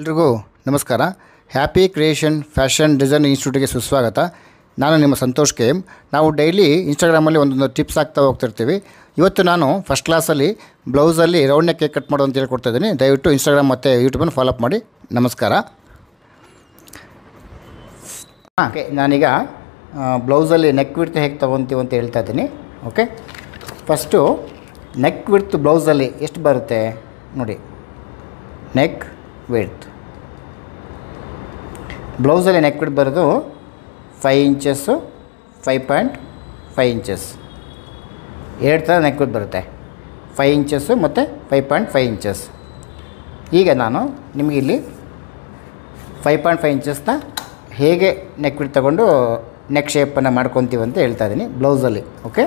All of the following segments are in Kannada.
ಎಲ್ರಿಗೂ ನಮಸ್ಕಾರ. ಹ್ಯಾಪಿ ಕ್ರಿಯೇಷನ್ ಫ್ಯಾಷನ್ ಡಿಸೈನ್ ಇನ್ಸ್ಟಿಟ್ಯೂಟ್ಗೆ ಸುಸ್ವಾಗತ. ನಾನು ನಿಮ್ಮ ಸಂತೋಷ್ ಕೆ ಎಮ್. ನಾವು ಡೈಲಿ ಇನ್ಸ್ಟಾಗ್ರಾಮಲ್ಲಿ ಒಂದೊಂದು ಟಿಪ್ಸ್ ಆಗ್ತಾ ಹೋಗ್ತಿರ್ತೀವಿ. ಇವತ್ತು ನಾನು ಫಸ್ಟ್ ಕ್ಲಾಸಲ್ಲಿ ಬ್ಲೌಸಲ್ಲಿ ರೌಂಡ್ ನೆಕ್ ಕಟ್ ಮಾಡೋದು ಅಂತ ಹೇಳ್ಕೊಡ್ತಾ ಇದ್ದೀನಿ. ದಯವಿಟ್ಟು ಇನ್ಸ್ಟಾಗ್ರಾಮ್ ಮತ್ತು ಯೂಟ್ಯೂಬನ್ನು ಫಾಲೋಅಪ್ ಮಾಡಿ. ನಮಸ್ಕಾರ. ಓಕೆ, ನಾನೀಗ ಬ್ಲೌಸಲ್ಲಿ ನೆಕ್ ವಿಡ್ತ್ ಹೇಗೆ ತೊಗೊತೀವಿ ಅಂತ ಹೇಳ್ತಾ ಇದ್ದೀನಿ. ಓಕೆ, ಫಸ್ಟು ನೆಕ್ ವಿಡ್ತ್ ಬ್ಲೌಸಲ್ಲಿ ಎಷ್ಟು ಬರುತ್ತೆ ನೋಡಿ. ನೆಕ್ ವಿಡ್ತ್ ಬ್ಲೌಸಲ್ಲಿ ನೆಕ್ ವಿಡ್ತ್ ಬರೋದು 5 ಇಂಚಸ್ಸು, 5.5 ಇಂಚಸ್. ಎರಡು ಥರ ನೆಕ್ ವಿಡ್ತ್ ಬರುತ್ತೆ, 5 ಇಂಚಸ್ಸು ಮತ್ತು 5.5 ಇಂಚಸ್. ಈಗ ನಾನು ನಿಮಗೆ ಇಲ್ಲಿ 5.5 ಇಂಚಸ್ನ ಹೇಗೆ ನೆಕ್ ವಿಡ್ತ್ ತಗೊಂಡು ನೆಕ್ ಶೇಪನ್ನು ಮಾಡ್ಕೊತೀವಿ ಅಂತ ಹೇಳ್ತಾ ಇದ್ದೀನಿ ಬ್ಲೌಸಲ್ಲಿ. ಓಕೆ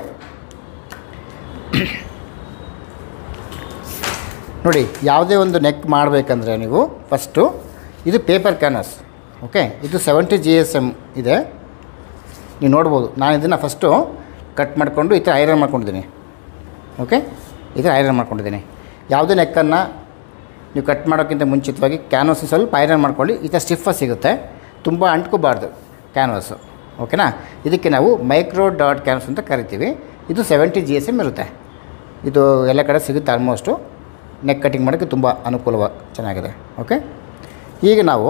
ನೋಡಿ, ಯಾವುದೇ ಒಂದು ನೆಕ್ ಮಾಡಬೇಕಂದ್ರೆ ನೀವು ಫಸ್ಟು ಇದು ಪೇಪರ್ ಕ್ಯಾನ್ವಾಸ್. ಓಕೆ, ಇದು 70 GSM ಇದೆ, ನೀವು ನೋಡ್ಬೋದು. ನಾನು ಇದನ್ನು ಫಸ್ಟು ಕಟ್ ಮಾಡಿಕೊಂಡು ಈ ಥರ ಐರನ್ ಮಾಡ್ಕೊಂಡಿದ್ದೀನಿ. ಓಕೆ, ಈ ಥರ ಐರನ್ ಮಾಡ್ಕೊಂಡಿದ್ದೀನಿ. ಯಾವುದೇ ನೆಕ್ಕನ್ನು ನೀವು ಕಟ್ ಮಾಡೋಕ್ಕಿಂತ ಮುಂಚಿತವಾಗಿ ಕ್ಯಾನ್ವಾಸ್ ಸ್ವಲ್ಪ ಐರನ್ ಮಾಡ್ಕೊಳ್ಳಿ. ಈ ಥರ ಸ್ಟಿಫಾಗಿ ಸಿಗುತ್ತೆ, ತುಂಬ ಅಂಟ್ಕೋಬಾರ್ದು ಕ್ಯಾನ್ವಾಸು. ಓಕೆನಾ, ಇದಕ್ಕೆ ನಾವು ಮೈಕ್ರೋ ಡಾಟ್ ಕ್ಯಾನ್ವಾಸ್ ಅಂತ ಕರಿತೀವಿ. ಇದು 70 GSM ಇರುತ್ತೆ. ಇದು ಎಲ್ಲ ಕಡೆ ಸಿಗುತ್ತೆ ಆಲ್ಮೋಸ್ಟು. ನೆಕ್ ಕಟಿಂಗ್ ಮಾಡೋಕ್ಕೆ ತುಂಬ ಚೆನ್ನಾಗಿದೆ. ಓಕೆ, ಈಗ ನಾವು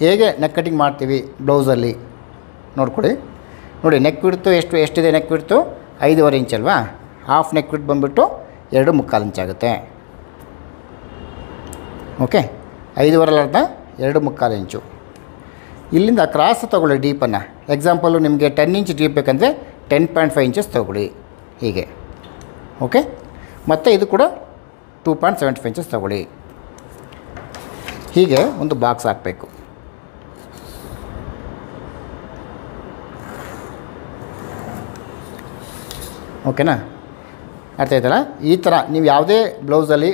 ಹೇಗೆ ನೆಕ್ ಕಟಿಂಗ್ ಮಾಡ್ತೀವಿ ಬ್ಲೌಸಲ್ಲಿ ನೋಡ್ಕೊಳ್ಳಿ. ನೋಡಿ, ನೆಕ್ ವಿಡ್ತು ಎಷ್ಟಿದೆ ನೆಕ್ ವಿಡ್ತು 5.5 ಇಂಚ್ ಅಲ್ವಾ. ಹಾಫ್ ನೆಕ್ ವಿಡ್ತ್ ಬಂದುಬಿಟ್ಟು 2.25 ಇಂಚ್ ಆಗುತ್ತೆ. ಓಕೆ, 5.5 ಅರ್ಧ 2.25 ಇಂಚು. ಇಲ್ಲಿಂದ ಕ್ರಾಸ್ ತೊಗೊಳ್ಳಿ ಡೀಪನ್ನು. ಎಕ್ಸಾಂಪಲು ನಿಮಗೆ 10 ಇಂಚ್ ಡೀಪ್ ಬೇಕಂದರೆ 10.5 ಇಂಚಸ್ ತೊಗೊಳ್ಳಿ ಹೀಗೆ. ಓಕೆ, ಮತ್ತು ಇದು ಕೂಡ 2.75 ಇಂಚಸ್ ತೊಗೊಳ್ಳಿ. ಹೀಗೆ ಒಂದು ಬಾಕ್ಸ್ ಹಾಕಬೇಕು. ಓಕೆನಾ, ಅರ್ಥ ಆಯ್ತಲ್ಲ. ಈ ಥರ ನೀವು ಯಾವುದೇ ಬ್ಲೌಸಲ್ಲಿ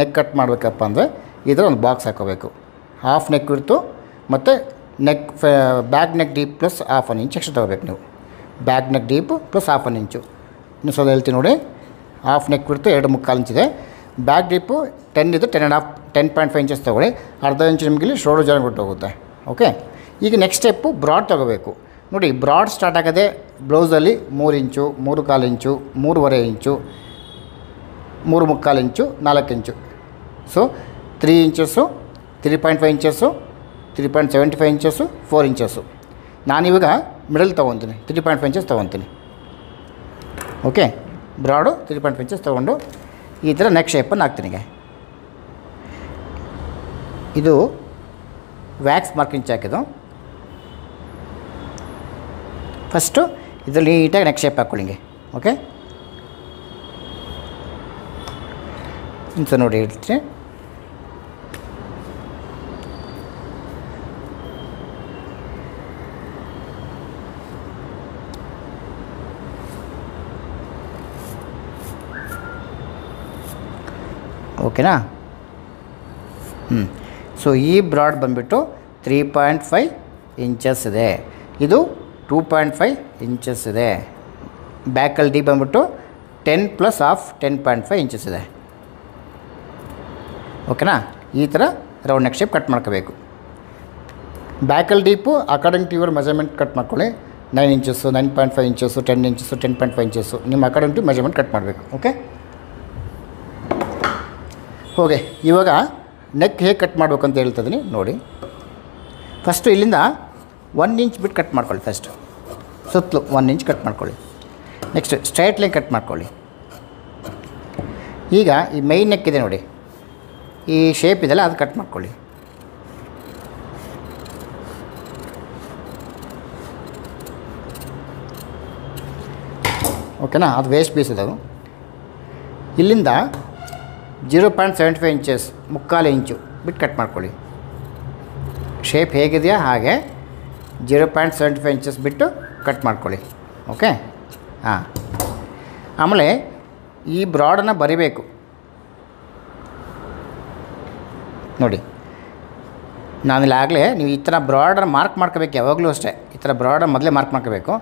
ನೆಕ್ ಕಟ್ ಮಾಡಬೇಕಪ್ಪ ಅಂದರೆ ಈ ಥರ ಒಂದು ಬಾಕ್ಸ್ ಹಾಕೋಬೇಕು. ಹಾಫ್ ನೆಕ್ ಇರ್ತು ಮತ್ತು back neck deep plus ½ inch extra ತೊಗೋಬೇಕು ನೀವು. Back neck deep plus ½ inch. ಇನ್ನು ಸ್ವಲ್ಪ ಹೇಳ್ತೀನಿ ನೋಡಿ. ಹಾಫ್ ನೆಕ್ ಇರ್ತು 2.25 ಇಂಚಿದೆ. ಬ್ಯಾಕ್ ಡೀಪು 10 ಇದೆ, 10.5 ಇಂಚಸ್ ತೊಗೊಳ್ಳಿ. ಅರ್ಧ ಇಂಚು ನಿಮಗೆ ಇಲ್ಲಿ ಶೋಲ್ಡರ್ ಜಾಯಿನ್ ಬಿಟ್ಟು ಹೋಗುತ್ತೆ. ಓಕೆ, ಈಗ ನೆಕ್ಸ್ಟ್ ಸ್ಟೆಪ್ಪು ಬ್ರಾಡ್ ತೊಗೋಬೇಕು. ನೋಡಿ, ಬ್ರಾಡ್ ಸ್ಟಾರ್ಟ್ ಆಗೋದೆ ಬ್ಲೌಸಲ್ಲಿ 3 inch, 3.25 inch, 3.25 inch, 3.25 inch, 4 inch. So 3 inches, 3.5 inches, 3.75 inches, 4 inches. ನಾನಿವಾಗ ಮಿಡಲ್ ತೊಗೊತೀನಿ, 3.5 ಇಂಚಸ್ ತೊಗೊತೀನಿ. ಓಕೆ, ಬ್ರಾಡು 3.5 ಇಂಚಸ್ ತೊಗೊಂಡು ಈ ಥರ ನೆಕ್ ಶೇಪನ್ನು ಹಾಕ್ತೀನಿ. ಇದು ವ್ಯಾಕ್ಸ್ ಮಾರ್ಕಿಂಗ್ ಚಾಕ್. ಇದು ಫಸ್ಟು ಇದರಲ್ಲಿ ನೀಟಾಗಿ ನೆಕ್ ಶೇಪ್ ಹಾಕ್ಕೊಳ್ಳಿ. ಓಕೆ, ಇಂಥ ನೋಡಿ ಹೇಳ್ತೀನಿ. ಓಕೆನಾ. ಸೊ ಈ ಬ್ರಾಡ್ ಬಂದುಬಿಟ್ಟು 3.5 ಇಂಚಸ್ ಇದೆ. ಇದು 2.5 ಇಂಚಸ್ ಇದೆ. ಬ್ಯಾಕಲ್ಲಿ ಡೀಪ್ ಬಂದುಬಿಟ್ಟು 10 + ½ 10.5 ಇಂಚಸ್ ಇದೆ. ಓಕೆನಾ, ಈ ಥರ ರೌಂಡ್ ನೆಕ್ ಶೇಪ್ ಕಟ್ ಮಾಡ್ಕೋಬೇಕು. ಬ್ಯಾಕಲ್ಲಿ deep according to your measurement cut ಮಾಡ್ಕೊಳ್ಳಿ. 9 ಇಂಚಸ್ಸು, 9.5 ಇಂಚಸ್ಸು, 10 ಇಂಚಸ್ಸು, 10.5 ಇಂಚಸ್ಸು ನಿಮ್ಮ ಅಕಾರ್ಡಿಂಗ್ ಟು ಮೆಜರ್ಮೆಂಟ್ ಕಟ್ ಮಾಡಬೇಕು. ಓಕೆ, ಇವಾಗ ನೆಕ್ ಹೇಗೆ ಕಟ್ ಮಾಡಬೇಕು ಅಂತ ಹೇಳ್ತಾ ಇದ್ದೀನಿ ನೋಡಿ. ಫಸ್ಟು ಇಲ್ಲಿಂದ 1 ಇಂಚ್ ಬಿಟ್ಟು ಕಟ್ ಮಾಡ್ಕೊಳ್ಳಿ. ಫಸ್ಟು ಸುತ್ತಲೂ 1 ಇಂಚ್ ಕಟ್ ಮಾಡ್ಕೊಳ್ಳಿ. ನೆಕ್ಸ್ಟ್ ಸ್ಟ್ರೈಟ್ ಲೈನ್ ಕಟ್ ಮಾಡ್ಕೊಳ್ಳಿ. ಈಗ ಈ ಮೈನ್ ನೆಕ್ ಇದೆ ನೋಡಿ, ಈ ಶೇಪ್ ಇದೆಲ್ಲ ಅದು ಕಟ್ ಮಾಡ್ಕೊಳ್ಳಿ. ಓಕೆನಾ, ಅದು ವೇಸ್ಟ್ ಪೀಸ್ ಇದೆ. ಅದು ಇಲ್ಲಿಂದ 0.75 ಇಂಚಸ್, 3/4 ಇಂಚು ಬಿಟ್ಟು ಕಟ್ ಮಾಡ್ಕೊಳ್ಳಿ. ಶೇಪ್ ಹೇಗಿದೆಯಾ ಹಾಗೆ 0.75 ಇಂಚಸ್ ಬಿಟ್ಟು ಕಟ್ ಮಾಡ್ಕೊಳ್ಳಿ. ಓಕೆ, ಹಾಂ. ಆಮೇಲೆ ಈ ಬ್ರಾಡನ್ನು ಬರಿಬೇಕು ನೋಡಿ. ನಾನಿಲ್ಲಾಗಲೇ ನೀವು ಈ ಥರ ಬ್ರಾಡನ್ನು ಮಾರ್ಕ್ ಮಾಡ್ಕೋಬೇಕು. ಯಾವಾಗಲೂ ಅಷ್ಟೇ ಈ ಥರ ಬ್ರಾಡನ್ನು ಮೊದಲೇ ಮಾರ್ಕ್ ಮಾಡ್ಕೋಬೇಕು.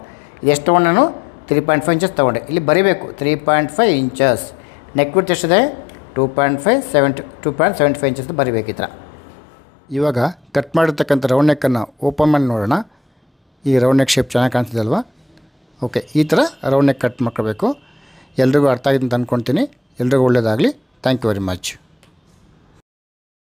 ಎಷ್ಟು ತೊಗೊಂಡು ನಾನು 3.5 ಇಂಚಸ್ ತೊಗೊಂಡೆ. ಇಲ್ಲಿ ಬರಿಬೇಕು 3.5 ಇಂಚಸ್. ನೆಕ್ ವಿಡ್ತ್ ಎಷ್ಟಿದೆ 2.75 ಇಂಚಸ್ ಬರಿಬೇಕು ಈ ಥರ. ಇವಾಗ ಕಟ್ ಮಾಡಿರ್ತಕ್ಕಂಥ ರೌಂಡ್ ನೆಕ್ಕನ್ನು ಓಪನ್ ಮಾಡಿ ನೋಡೋಣ. ಈ ರೌಂಡ್ ನೆಕ್ ಶೇಪ್ ಚೆನ್ನಾಗಿ ಕಾಣ್ತಿದೆ ಅಲ್ವಾ? ಓಕೆ, ಈ ಥರ ರೌಂಡ್ ನೆಕ್ ಕಟ್ ಮಾಡ್ಕೋಬೇಕು. ಎಲ್ರಿಗೂ ಅರ್ಥ ಆಗಿದೆ ಅಂತ ಅಂದ್ಕೊಳ್ತೀನಿ. ಎಲ್ರಿಗೂ ಒಳ್ಳೆಯದಾಗಲಿ. Thank you very much.